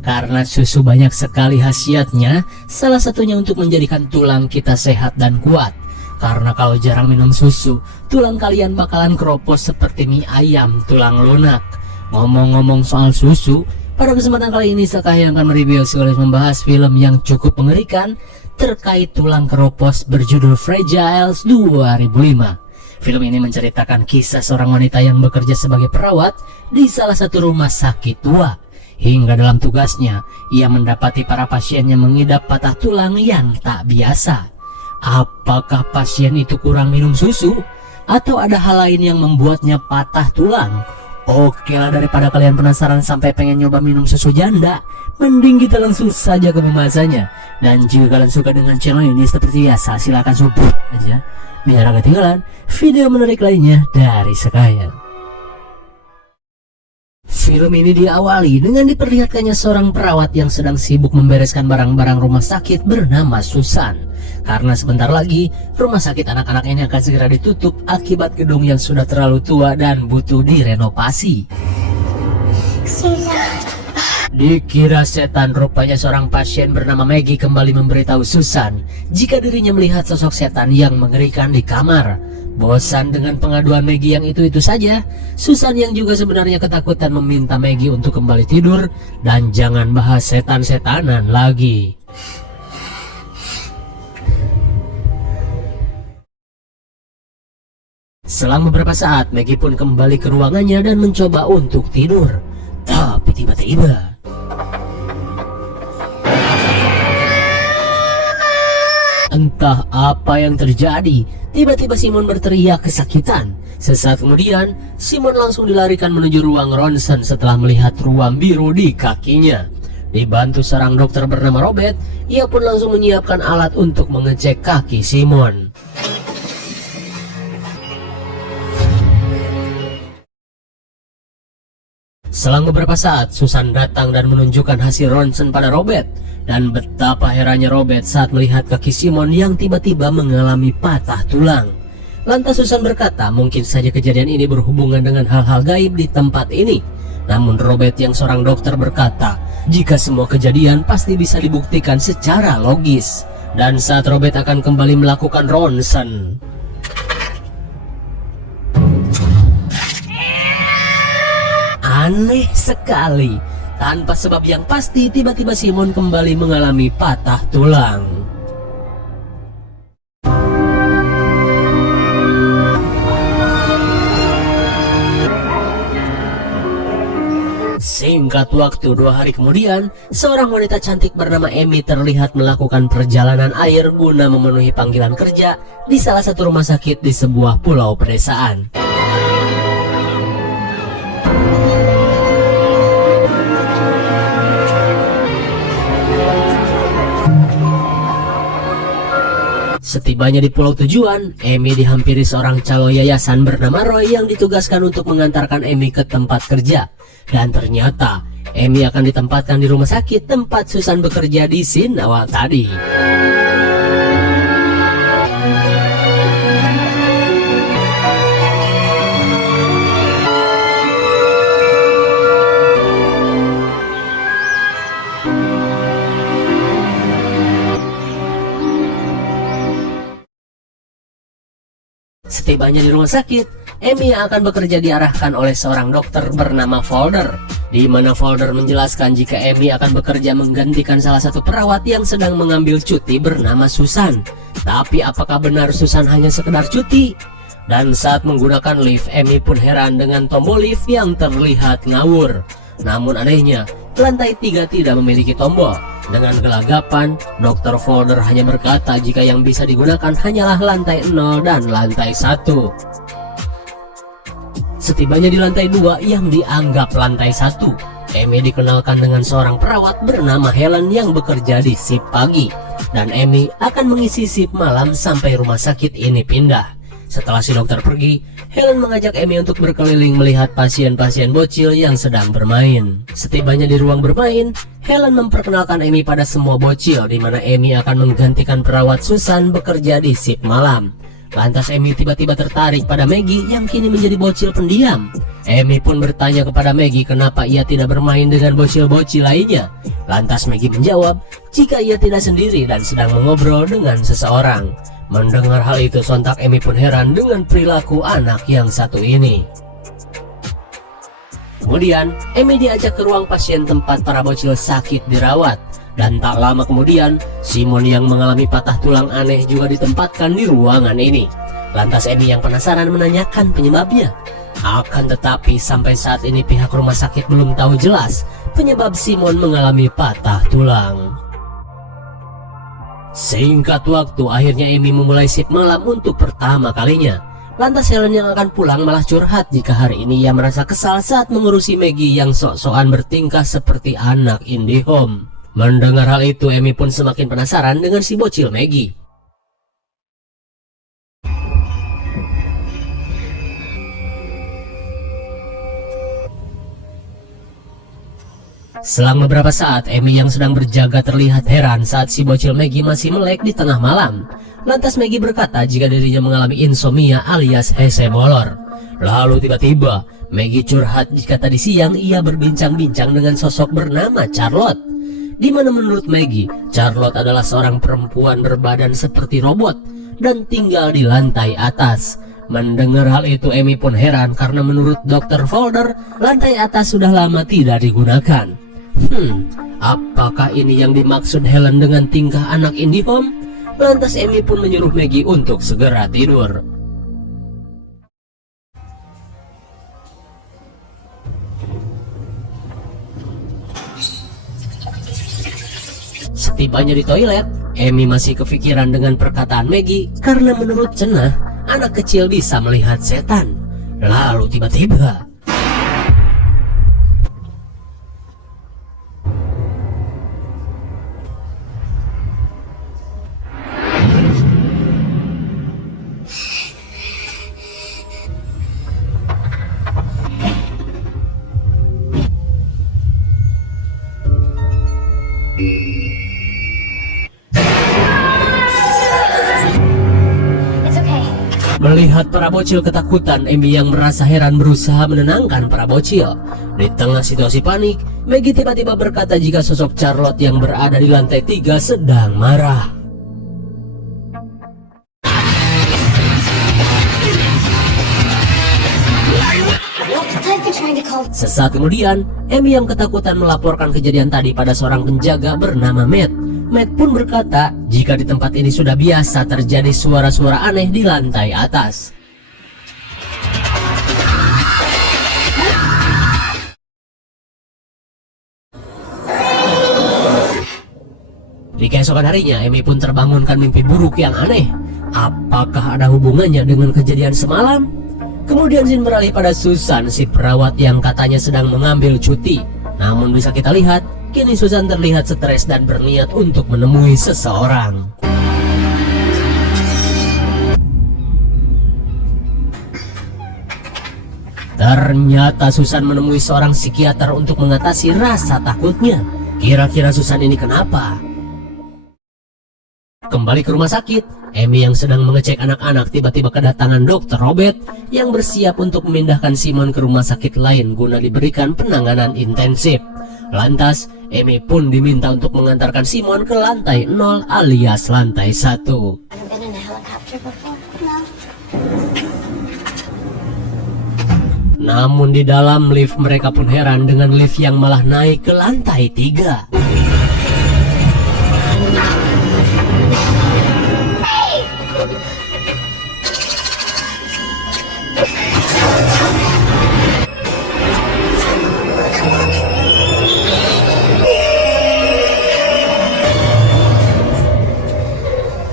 karena susu banyak sekali khasiatnya, salah satunya untuk menjadikan tulang kita sehat dan kuat. Karena kalau jarang minum susu, tulang kalian bakalan keropos seperti mie ayam tulang lunak. Ngomong-ngomong soal susu, pada kesempatan kali ini saya akan mereview sekaligus membahas film yang cukup mengerikan terkait tulang keropos berjudul Fragile 2005. Film ini menceritakan kisah seorang wanita yang bekerja sebagai perawat di salah satu rumah sakit tua. Hingga dalam tugasnya, ia mendapati para pasiennya mengidap patah tulang yang tak biasa. Apakah pasien itu kurang minum susu? Atau ada hal lain yang membuatnya patah tulang? Oke lah, daripada kalian penasaran sampai pengen nyoba minum susu janda, mending kita langsung saja ke pembahasannya. Dan jika kalian suka dengan channel ini seperti biasa, silahkan support aja biar gak ketinggalan video menarik lainnya dari Sekaya. Film ini diawali dengan diperlihatkannya seorang perawat yang sedang sibuk membereskan barang-barang rumah sakit bernama Susan. Karena sebentar lagi rumah sakit anak-anak ini akan segera ditutup akibat gedung yang sudah terlalu tua dan butuh direnovasi. Dikira setan, rupanya seorang pasien bernama Maggie kembali memberitahu Susan jika dirinya melihat sosok setan yang mengerikan di kamar. Bosan dengan pengaduan Maggie yang itu-itu saja, Susan yang juga sebenarnya ketakutan meminta Maggie untuk kembali tidur dan jangan bahas setan-setanan lagi. Selang beberapa saat, Maggie pun kembali ke ruangannya dan mencoba untuk tidur. Tapi tiba-tiba entah apa yang terjadi, tiba-tiba Simon berteriak kesakitan. Sesaat kemudian, Simon langsung dilarikan menuju ruang ronsen setelah melihat ruang biru di kakinya. Dibantu seorang dokter bernama Robert, ia pun langsung menyiapkan alat untuk mengecek kaki Simon. Selang beberapa saat, Susan datang dan menunjukkan hasil ronsen pada Robert. Dan betapa herannya Robert saat melihat kaki Simon yang tiba-tiba mengalami patah tulang. Lantas Susan berkata mungkin saja kejadian ini berhubungan dengan hal-hal gaib di tempat ini. Namun Robert yang seorang dokter berkata jika semua kejadian pasti bisa dibuktikan secara logis. Dan saat Robert akan kembali melakukan ronsen, aneh sekali, tanpa sebab yang pasti tiba-tiba Simon kembali mengalami patah tulang. Singkat waktu 2 hari kemudian, seorang wanita cantik bernama Amy terlihat melakukan perjalanan air guna memenuhi panggilan kerja di salah satu rumah sakit di sebuah pulau pedesaan. Setibanya di pulau tujuan, Amy dihampiri seorang calo yayasan bernama Roy yang ditugaskan untuk mengantarkan Amy ke tempat kerja. Dan ternyata, Amy akan ditempatkan di rumah sakit tempat Susan bekerja di scene awal tadi. Setibanya di rumah sakit, Amy yang akan bekerja diarahkan oleh seorang dokter bernama Folder, di mana Folder menjelaskan jika Amy akan bekerja menggantikan salah satu perawat yang sedang mengambil cuti bernama Susan. Tapi apakah benar Susan hanya sekedar cuti? Dan saat menggunakan lift, Amy pun heran dengan tombol lift yang terlihat ngawur. Namun anehnya, lantai 3 tidak memiliki tombol. Dengan gelagapan, Dr. Folder hanya berkata jika yang bisa digunakan hanyalah lantai 0 dan lantai 1. Setibanya di lantai 2 yang dianggap lantai 1, Amy dikenalkan dengan seorang perawat bernama Helen yang bekerja di shift pagi. Dan Amy akan mengisi shift malam sampai rumah sakit ini pindah. Setelah si dokter pergi, Helen mengajak Amy untuk berkeliling melihat pasien-pasien bocil yang sedang bermain. Setibanya di ruang bermain, Helen memperkenalkan Amy pada semua bocil, di mana Amy akan menggantikan perawat Susan bekerja di shift malam. Lantas Amy tiba-tiba tertarik pada Maggie yang kini menjadi bocil pendiam. Amy pun bertanya kepada Maggie kenapa ia tidak bermain dengan bocil-bocil lainnya. Lantas Maggie menjawab jika ia tidak sendiri dan sedang mengobrol dengan seseorang. Mendengar hal itu sontak Amy pun heran dengan perilaku anak yang satu ini. Kemudian Amy diajak ke ruang pasien tempat para bocil sakit dirawat. Dan tak lama kemudian Simon yang mengalami patah tulang aneh juga ditempatkan di ruangan ini. Lantas Amy yang penasaran menanyakan penyebabnya. Akan tetapi sampai saat ini pihak rumah sakit belum tahu jelas penyebab Simon mengalami patah tulang. Singkat waktu akhirnya Amy memulai shift malam untuk pertama kalinya. Lantas Helen yang akan pulang malah curhat jika hari ini ia merasa kesal saat mengurusi Maggie yang sok-sokan bertingkah seperti anak IndiHome. Mendengar hal itu Amy pun semakin penasaran dengan si bocil Maggie. Selang beberapa saat Amy yang sedang berjaga terlihat heran saat si bocil Maggie masih melek di tengah malam. Lantas Maggie berkata jika dirinya mengalami insomnia alias hese molor. Lalu tiba-tiba Maggie curhat jika tadi siang ia berbincang-bincang dengan sosok bernama Charlotte. Di mana menurut Maggie, Charlotte adalah seorang perempuan berbadan seperti robot dan tinggal di lantai atas. Mendengar hal itu Amy pun heran karena menurut Dr. Folder, lantai atas sudah lama tidak digunakan. Apakah ini yang dimaksud Helen dengan tingkah anak IndiHome? Lantas Amy pun menyuruh Maggie untuk segera tidur. Setibanya di toilet, Amy masih kepikiran dengan perkataan Maggie karena menurut cenah, anak kecil bisa melihat setan. Lalu tiba-tiba melihat para bocil ketakutan, Amy yang merasa heran berusaha menenangkan para bocil. Di tengah situasi panik, Maggie tiba-tiba berkata jika sosok Charlotte yang berada di lantai 3 sedang marah. Sesaat kemudian, Amy yang ketakutan melaporkan kejadian tadi pada seorang penjaga bernama Matt. Matt pun berkata jika di tempat ini sudah biasa terjadi suara-suara aneh di lantai atas. Di keesokan harinya, Amy pun terbangunkan mimpi buruk yang aneh. Apakah ada hubungannya dengan kejadian semalam? Kemudian Zin beralih pada Susan, si perawat yang katanya sedang mengambil cuti. Namun bisa kita lihat, kini Susan terlihat stres dan berniat untuk menemui seseorang. Ternyata Susan menemui seorang psikiater untuk mengatasi rasa takutnya. Kira-kira Susan ini kenapa? Kembali ke rumah sakit, Amy yang sedang mengecek anak-anak tiba-tiba kedatangan Dr. Robert yang bersiap untuk memindahkan Simon ke rumah sakit lain guna diberikan penanganan intensif. Lantas, Amy pun diminta untuk mengantarkan Simon ke lantai 0 alias lantai 1. Namun di dalam lift mereka pun heran dengan lift yang malah naik ke lantai 3.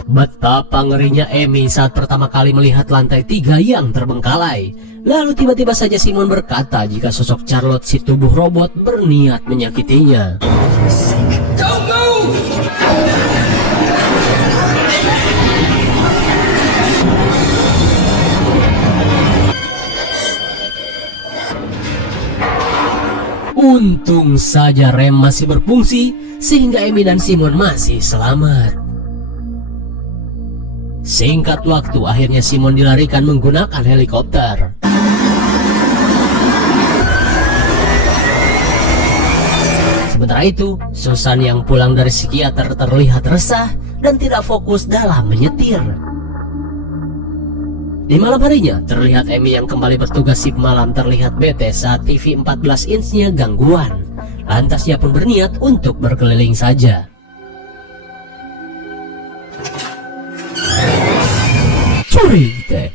Betapa ngerinya Amy saat pertama kali melihat lantai 3 yang terbengkalai. Lalu tiba-tiba saja Simon berkata jika sosok Charlotte si tubuh robot berniat menyakitinya. Don't move! Untung saja rem masih berfungsi sehingga Amy dan Simon masih selamat. Singkat waktu, akhirnya Simon dilarikan menggunakan helikopter. Sementara itu, Susan yang pulang dari psikiater terlihat resah dan tidak fokus dalam menyetir. Di malam harinya, terlihat Amy yang kembali bertugas shift malam terlihat bete saat TV 14 inch-nya gangguan. Lantas ia pun berniat untuk berkeliling saja. Curiga.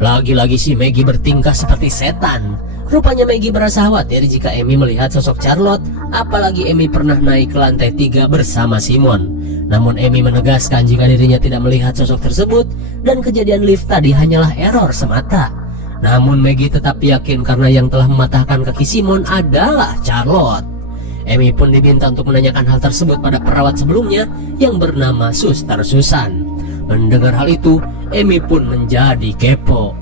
Lagi-lagi si Maggie bertingkah seperti setan. Rupanya Maggie merasa khawatir jika Amy melihat sosok Charlotte, apalagi Amy pernah naik ke lantai 3 bersama Simon. Namun Amy menegaskan jika dirinya tidak melihat sosok tersebut dan kejadian lift tadi hanyalah error semata. Namun Maggie tetap yakin karena yang telah mematahkan kaki Simon adalah Charlotte. Amy pun diminta untuk menanyakan hal tersebut pada perawat sebelumnya yang bernama Suster Susan. Mendengar hal itu, Amy pun menjadi kepo.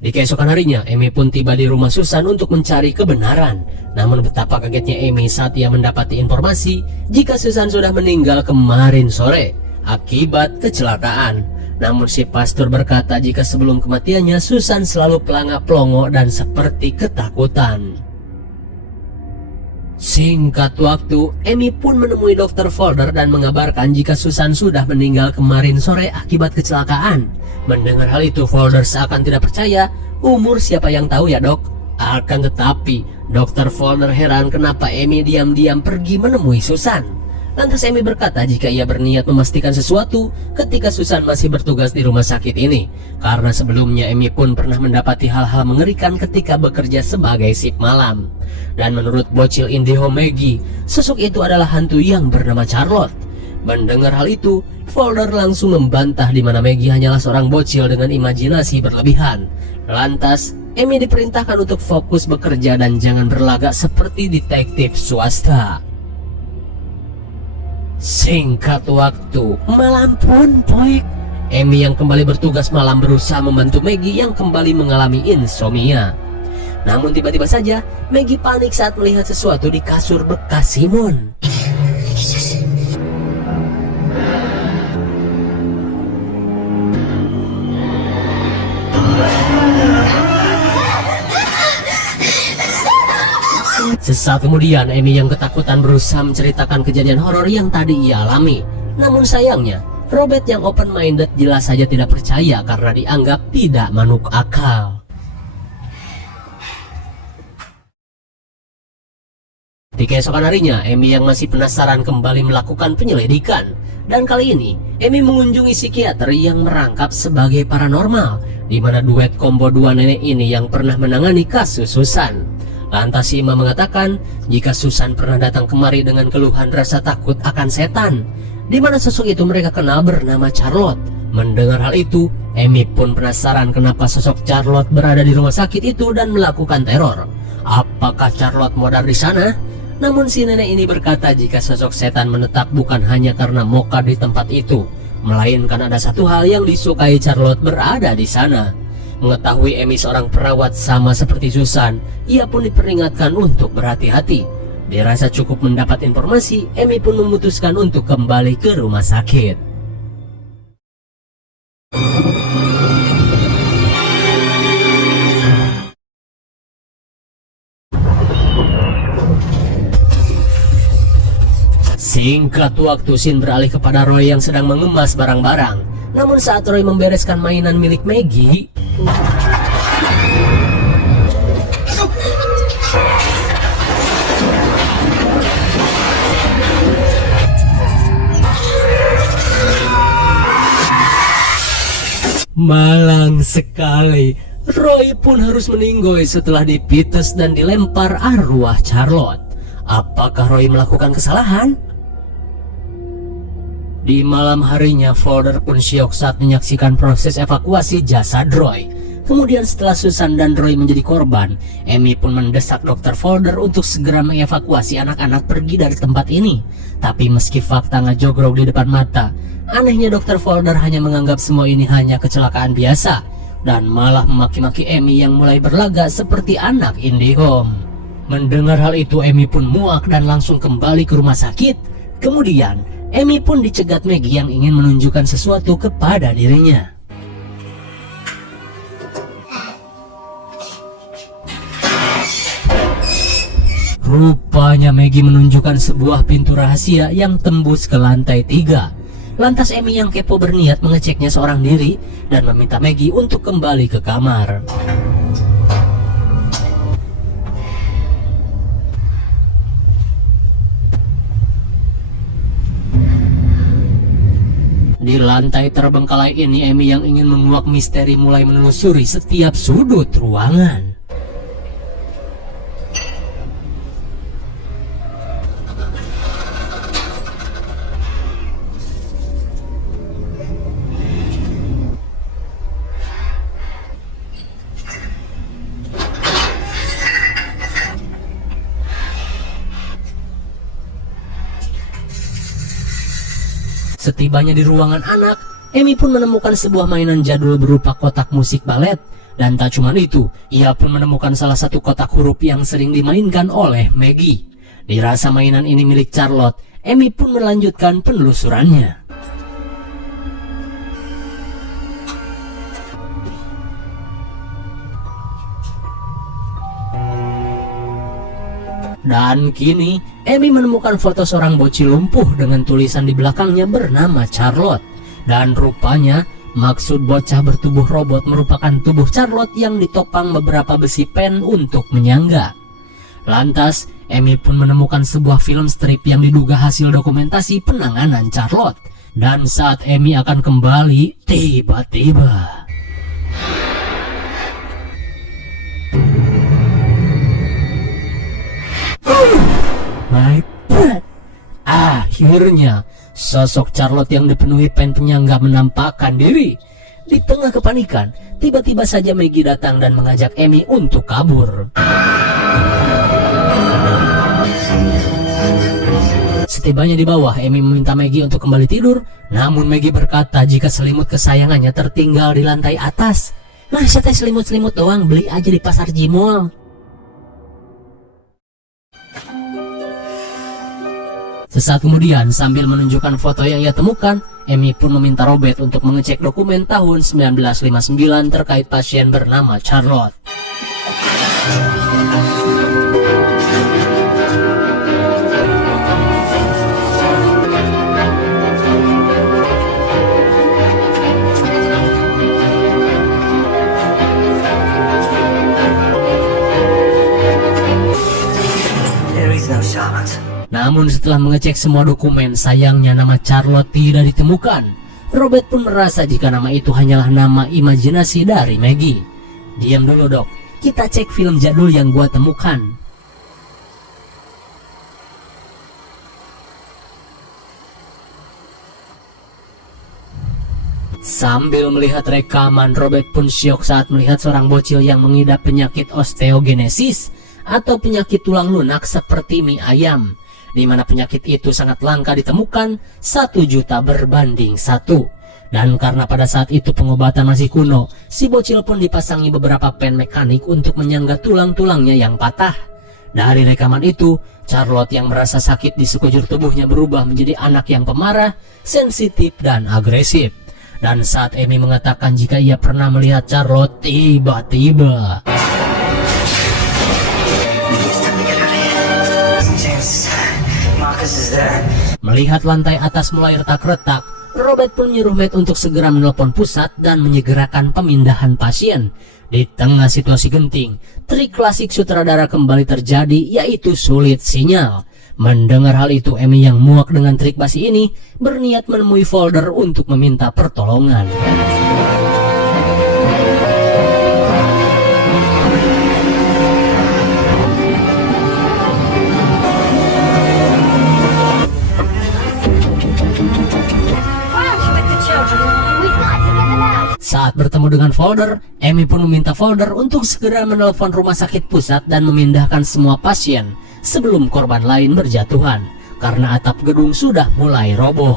Di keesokan harinya, Amy pun tiba di rumah Susan untuk mencari kebenaran. Namun betapa kagetnya Amy saat ia mendapati informasi jika Susan sudah meninggal kemarin sore akibat kecelakaan. Namun si pastor berkata jika sebelum kematiannya Susan selalu pelangak-pelongo dan seperti ketakutan. Singkat waktu, Amy pun menemui Dr. Folder dan mengabarkan jika Susan sudah meninggal kemarin sore akibat kecelakaan. Mendengar hal itu, Folder seakan tidak percaya. Umur siapa yang tahu ya dok? Akan tetapi, Dr. Folder heran kenapa Amy diam-diam pergi menemui Susan. Lantas Amy berkata jika ia berniat memastikan sesuatu ketika Susan masih bertugas di rumah sakit ini. Karena sebelumnya Amy pun pernah mendapati hal-hal mengerikan ketika bekerja sebagai shift malam. Dan menurut bocil IndiHome Maggie, sosok itu adalah hantu yang bernama Charlotte. Mendengar hal itu, Folder langsung membantah di mana Maggie hanyalah seorang bocil dengan imajinasi berlebihan. Lantas, Amy diperintahkan untuk fokus bekerja dan jangan berlagak seperti detektif swasta. Singkat waktu, malam pun poik. Amy yang kembali bertugas malam berusaha membantu Maggie yang kembali mengalami insomnia. Namun tiba-tiba saja, Maggie panik saat melihat sesuatu di kasur bekas Simon. Sesaat kemudian, Amy yang ketakutan berusaha menceritakan kejadian horor yang tadi ia alami. Namun sayangnya, Robert yang open-minded jelas saja tidak percaya karena dianggap tidak manuk akal. Di keesokan harinya, Amy yang masih penasaran kembali melakukan penyelidikan. Dan kali ini, Amy mengunjungi psikiater yang merangkap sebagai paranormal, di mana duet combo dua nenek ini yang pernah menangani kasus Susan. Lantas si Ima mengatakan jika Susan pernah datang kemari dengan keluhan rasa takut akan setan, di mana sosok itu mereka kenal bernama Charlotte. Mendengar hal itu, Amy pun penasaran kenapa sosok Charlotte berada di rumah sakit itu dan melakukan teror. Apakah Charlotte modar di sana? Namun si nenek ini berkata jika sosok setan menetap bukan hanya karena moka di tempat itu, melainkan ada satu hal yang disukai Charlotte berada di sana. Mengetahui Amy seorang perawat sama seperti Susan, ia pun diperingatkan untuk berhati-hati. Dirasa cukup mendapat informasi, Amy pun memutuskan untuk kembali ke rumah sakit. Singkat waktu, Sin beralih kepada Roy yang sedang mengemas barang-barang. Namun saat Roy membereskan mainan milik Maggie, malang sekali. Roy pun harus meninggoy setelah dipites dan dilempar arwah Charlotte. Apakah Roy melakukan kesalahan? Di malam harinya, Folder pun syok saat menyaksikan proses evakuasi jasad Roy. Kemudian setelah Susan dan Roy menjadi korban, Amy pun mendesak Dr. Folder untuk segera mengevakuasi anak-anak pergi dari tempat ini. Tapi meski fakta ngejogrok di depan mata, anehnya Dr. Folder hanya menganggap semua ini hanya kecelakaan biasa dan malah memaki-maki Amy yang mulai berlagak seperti anak IndiHome. Mendengar hal itu, Amy pun muak dan langsung kembali ke rumah sakit. Kemudian, Amy pun dicegat Maggie yang ingin menunjukkan sesuatu kepada dirinya. Rupanya Maggie menunjukkan sebuah pintu rahasia yang tembus ke lantai 3. Lantas Amy yang kepo berniat mengeceknya seorang diri dan meminta Maggie untuk kembali ke kamar. Di lantai terbengkalai ini, Amy yang ingin menguak misteri mulai menelusuri setiap sudut ruangan. Setibanya di ruangan anak, Amy pun menemukan sebuah mainan jadul berupa kotak musik balet. Dan tak cuma itu, ia pun menemukan salah satu kotak huruf yang sering dimainkan oleh Maggie. Dirasa mainan ini milik Charlotte, Amy pun melanjutkan penelusurannya. Dan kini, Amy menemukan foto seorang bocil lumpuh dengan tulisan di belakangnya bernama Charlotte. Dan rupanya, maksud bocah bertubuh robot merupakan tubuh Charlotte yang ditopang beberapa besi pen untuk menyangga. Lantas, Amy pun menemukan sebuah film strip yang diduga hasil dokumentasi penanganan Charlotte. Dan saat Amy akan kembali, tiba-tiba my God. Akhirnya, sosok Charlotte yang dipenuhi pen penyangga menampakkan diri. Di tengah kepanikan, tiba-tiba saja Maggie datang dan mengajak Amy untuk kabur. Setibanya di bawah, Amy meminta Maggie untuk kembali tidur. Namun Maggie berkata jika selimut kesayangannya tertinggal di lantai atas. Masa teh selimut-selimut doang, beli aja di pasar Jimol. Sesaat kemudian, sambil menunjukkan foto yang ia temukan, Amy pun meminta Robert untuk mengecek dokumen tahun 1959 terkait pasien bernama Charlotte. Namun setelah mengecek semua dokumen, sayangnya nama Charlotte tidak ditemukan. Robert pun merasa jika nama itu hanyalah nama imajinasi dari Maggie. Diam dulu dok, kita cek film jadul yang gua temukan. Sambil melihat rekaman, Robert pun syok saat melihat seorang bocil yang mengidap penyakit osteogenesis atau penyakit tulang lunak seperti mie ayam, di mana penyakit itu sangat langka ditemukan, 1 juta berbanding 1. Dan karena pada saat itu pengobatan masih kuno, si bocil pun dipasangi beberapa pen mekanik untuk menyangga tulang-tulangnya yang patah. Dari rekaman itu, Charlotte yang merasa sakit di sekujur tubuhnya berubah menjadi anak yang pemarah, sensitif, dan agresif. Dan saat Amy mengatakan jika ia pernah melihat Charlotte, tiba-tiba melihat lantai atas mulai retak-retak, Robert pun menyuruh Matt untuk segera menelpon pusat dan menyegerakan pemindahan pasien. Di tengah situasi genting, trik klasik sutradara kembali terjadi, yaitu sulit sinyal. Mendengar hal itu, Amy yang muak dengan trik basi ini berniat menemui Folder untuk meminta pertolongan. Saat bertemu bertemu dengan Folder, Amy pun meminta Folder untuk segera menelpon rumah sakit pusat dan memindahkan semua pasien sebelum korban lain berjatuhan karena atap gedung sudah mulai roboh.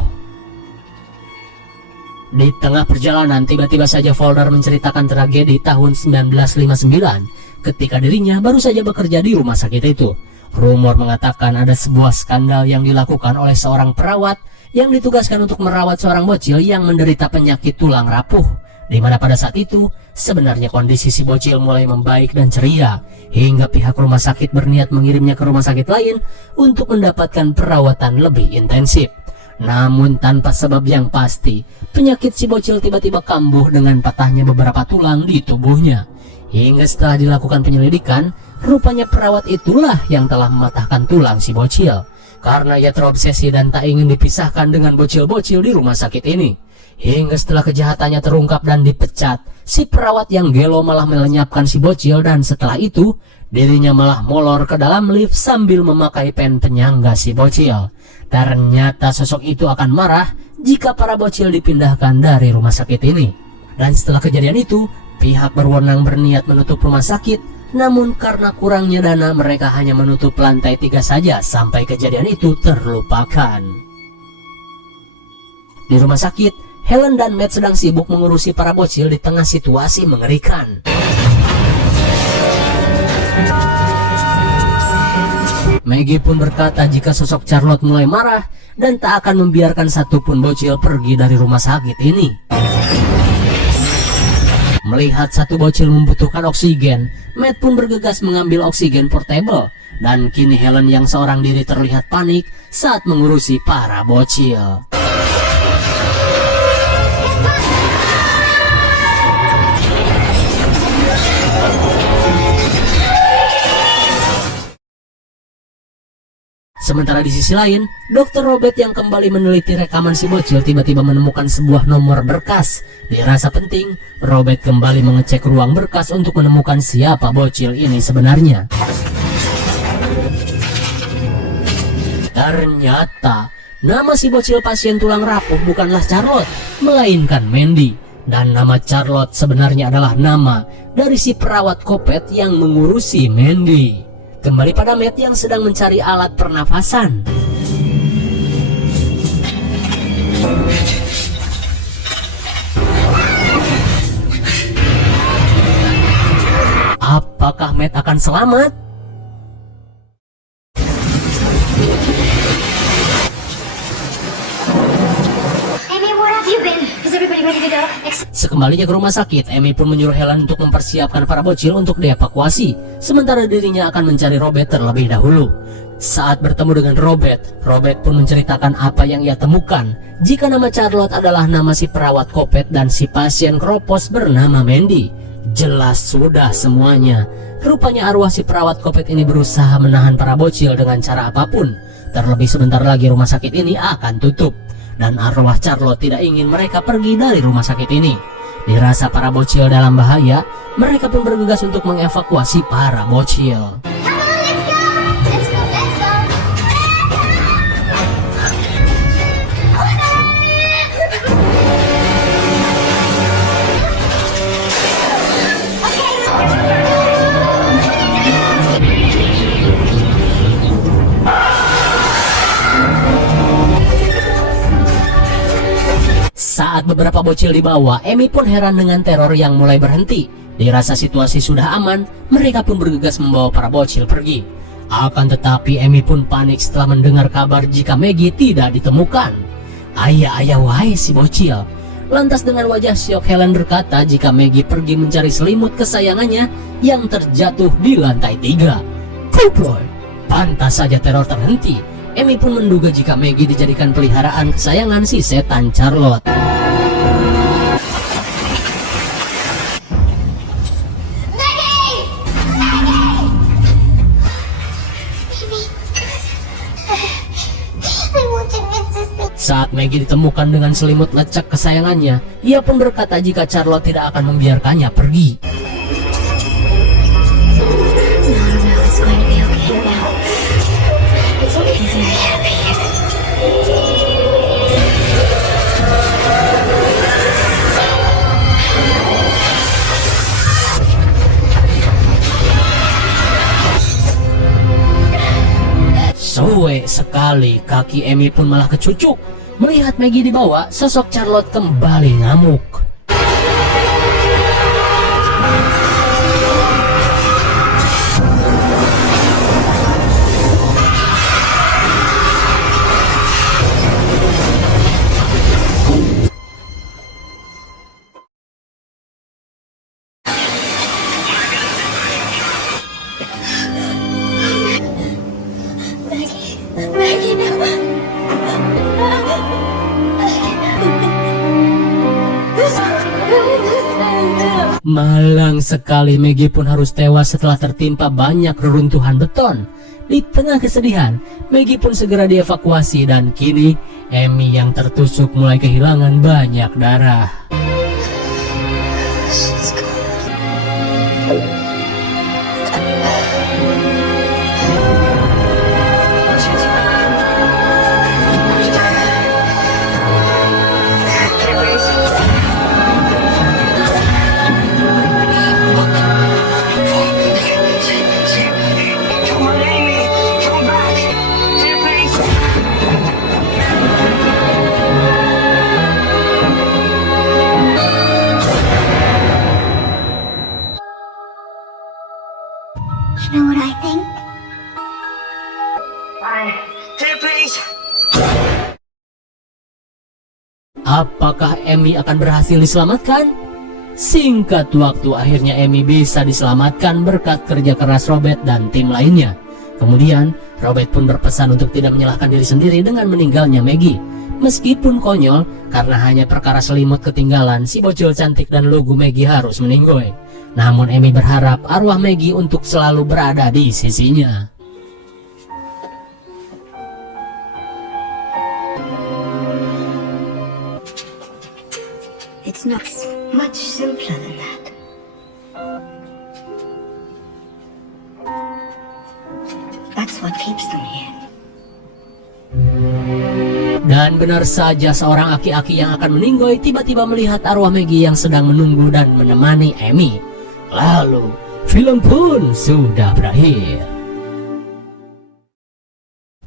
Di tengah perjalanan, tiba-tiba saja Folder menceritakan tragedi tahun 1959 ketika dirinya baru saja bekerja di rumah sakit itu. Rumor mengatakan ada sebuah skandal yang dilakukan oleh seorang perawat yang ditugaskan untuk merawat seorang bocil yang menderita penyakit tulang rapuh, di mana pada saat itu sebenarnya kondisi si bocil mulai membaik dan ceria hingga pihak rumah sakit berniat mengirimnya ke rumah sakit lain untuk mendapatkan perawatan lebih intensif. Namun tanpa sebab yang pasti, penyakit si bocil tiba-tiba kambuh dengan patahnya beberapa tulang di tubuhnya. Hingga setelah dilakukan penyelidikan, rupanya perawat itulah yang telah mematahkan tulang si bocil. Karena ia terobsesi dan tak ingin dipisahkan dengan bocil-bocil di rumah sakit ini. Hingga setelah kejahatannya terungkap dan dipecat, si perawat yang gelo malah melenyapkan si bocil dan setelah itu, dirinya malah molor ke dalam lift sambil memakai pen penyangga si bocil. Ternyata sosok itu akan marah jika para bocil dipindahkan dari rumah sakit ini. Dan setelah kejadian itu, pihak berwenang berniat menutup rumah sakit. Namun karena kurangnya dana, mereka hanya menutup lantai 3 saja sampai kejadian itu terlupakan. Di rumah sakit, Helen dan Matt sedang sibuk mengurusi para bocil di tengah situasi mengerikan. Maggie pun berkata jika sosok Charlotte mulai marah dan tak akan membiarkan satupun bocil pergi dari rumah sakit ini. Melihat satu bocil membutuhkan oksigen, Matt pun bergegas mengambil oksigen portable. Dan kini Helen yang seorang diri terlihat panik saat mengurusi para bocil. Sementara di sisi lain, Dr. Robert yang kembali meneliti rekaman si bocil tiba-tiba menemukan sebuah nomor berkas. Dirasa penting, Robert kembali mengecek ruang berkas untuk menemukan siapa bocil ini sebenarnya. Ternyata, nama si bocil pasien tulang rapuh bukanlah Charlotte, melainkan Mandy. Dan nama Charlotte sebenarnya adalah nama dari si perawat kopet yang mengurusi Mandy. Kembali pada Matt yang sedang mencari alat pernafasan. Apakah Matt akan selamat? Sekembalinya ke rumah sakit, Amy pun menyuruh Helen untuk mempersiapkan para bocil untuk dievakuasi, sementara dirinya akan mencari Robert terlebih dahulu. Saat bertemu dengan Robert pun menceritakan apa yang ia temukan, jika nama Charlotte adalah nama si perawat kopet dan si pasien kropos bernama Mandy. Jelas sudah semuanya. Rupanya arwah si perawat kopet ini berusaha menahan para bocil dengan cara apapun. Terlebih sebentar lagi rumah sakit ini akan tutup. Dan arwah Charlotte tidak ingin mereka pergi dari rumah sakit ini. Dirasa para bocil dalam bahaya, mereka pun bergegas untuk mengevakuasi para bocil. Saat beberapa bocil dibawa, Amy pun heran dengan teror yang mulai berhenti. Dirasa situasi sudah aman, mereka pun bergegas membawa para bocil pergi. Akan tetapi Amy pun panik setelah mendengar kabar jika Maggie tidak ditemukan. Ayah wahai si bocil. Lantas dengan wajah syok Helen berkata jika Maggie pergi mencari selimut kesayangannya yang terjatuh di lantai 3. Kuploy, pantas saja teror terhenti. Amy pun menduga jika Maggie dijadikan peliharaan kesayangan si setan Charlotte. Saat Maggie ditemukan dengan selimut lecek kesayangannya, ia pun berkata jika Charlotte tidak akan membiarkannya pergi. Suwe sekali, kaki Amy pun malah kecucuk. Melihat Maggie dibawa, sosok Charlotte kembali ngamuk. Maggie, Malang sekali, Maggie pun harus tewas setelah tertimpa banyak reruntuhan beton. Di tengah kesedihan, Maggie pun segera dievakuasi dan kini Amy yang tertusuk mulai kehilangan banyak darah. You know what I think? Apakah Amy akan berhasil diselamatkan? Singkat waktu, akhirnya Amy bisa diselamatkan berkat kerja keras Robert dan tim lainnya. Kemudian, Robert pun berpesan untuk tidak menyalahkan diri sendiri dengan meninggalnya Maggie. Meskipun konyol, karena hanya perkara selimut ketinggalan, si bocil cantik dan lugu Maggie harus meninggoy. Namun Amy berharap arwah Maggie untuk selalu berada di sisinya. It's not much simpler than that. That's what keeps them here. Dan benar saja, seorang aki-aki yang akan meninggoy tiba-tiba melihat arwah Maggie yang sedang menunggu dan menemani Amy. Lalu, film pun sudah berakhir.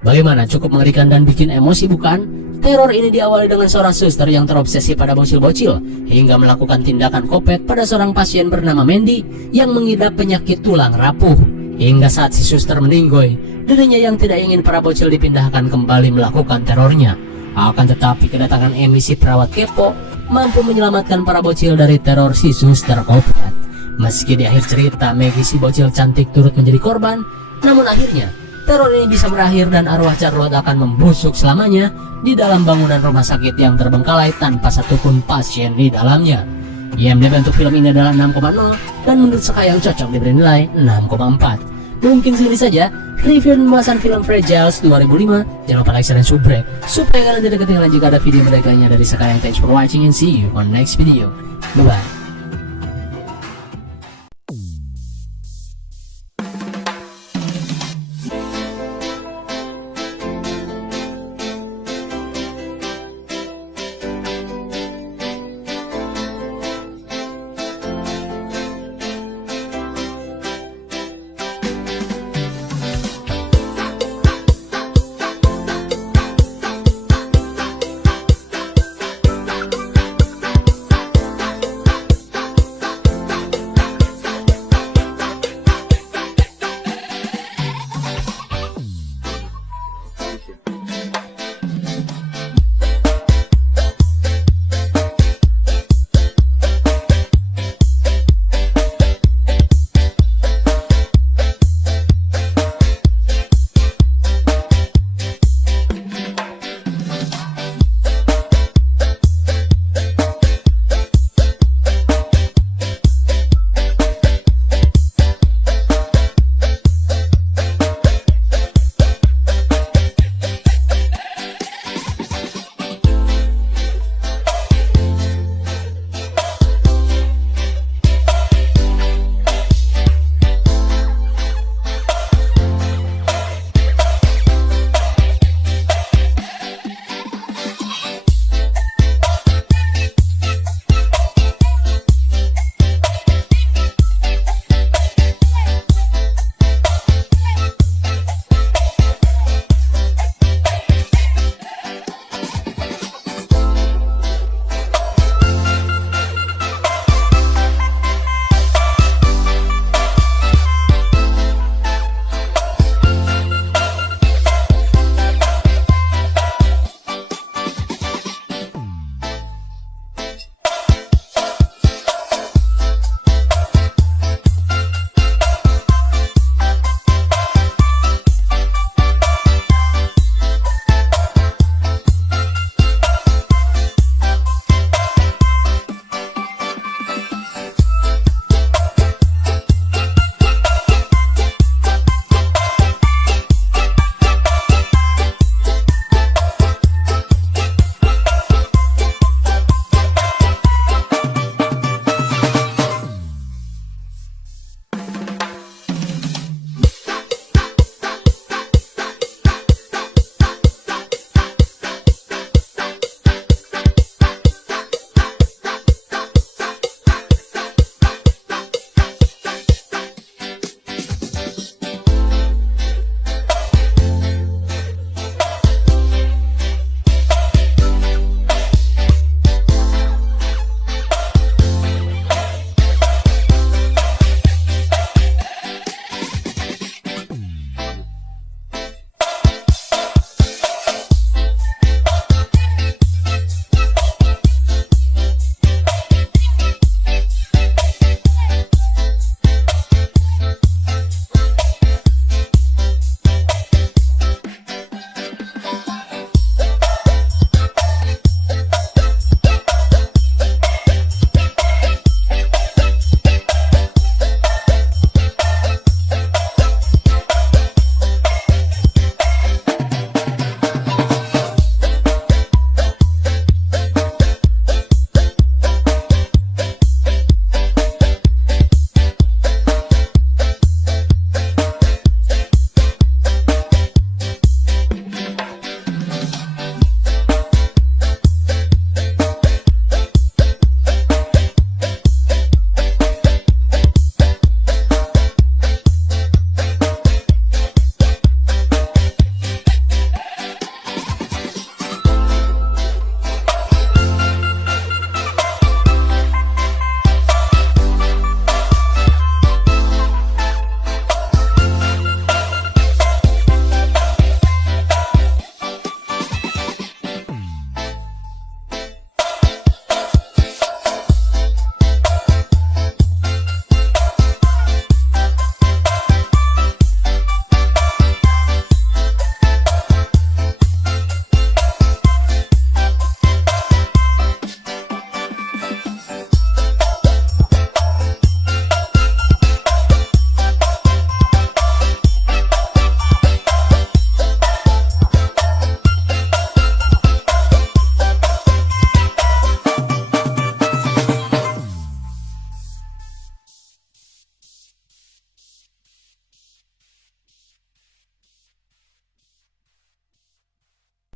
Bagaimana, cukup mengerikan dan bikin emosi bukan? Teror ini diawali dengan seorang suster yang terobsesi pada bocil-bocil hingga melakukan tindakan kopet pada seorang pasien bernama Mandy yang mengidap penyakit tulang rapuh. Hingga saat si suster meninggoy, dirinya yang tidak ingin para bocil dipindahkan kembali melakukan terornya. Akan tetapi kedatangan Amy si perawat kepo mampu menyelamatkan para bocil dari teror si suster kopet. Meski di akhir cerita Maggie si bocil cantik turut menjadi korban, namun akhirnya teror ini bisa berakhir dan arwah Charlotte akan membusuk selamanya di dalam bangunan rumah sakit yang terbengkalai tanpa satupun pasien di dalamnya. IMDb untuk film ini adalah 6,0 dan menurut Sekayang cocok diberi nilai 6,4. Mungkin segini saja review dan pembahasan film Fragiles 2005. Jangan lupa like, share, dan subscribe supaya kalian tidak ketinggalan jika ada video menarik lainnya dari Sekayang. Thanks for watching and see you on next video. Bye bye.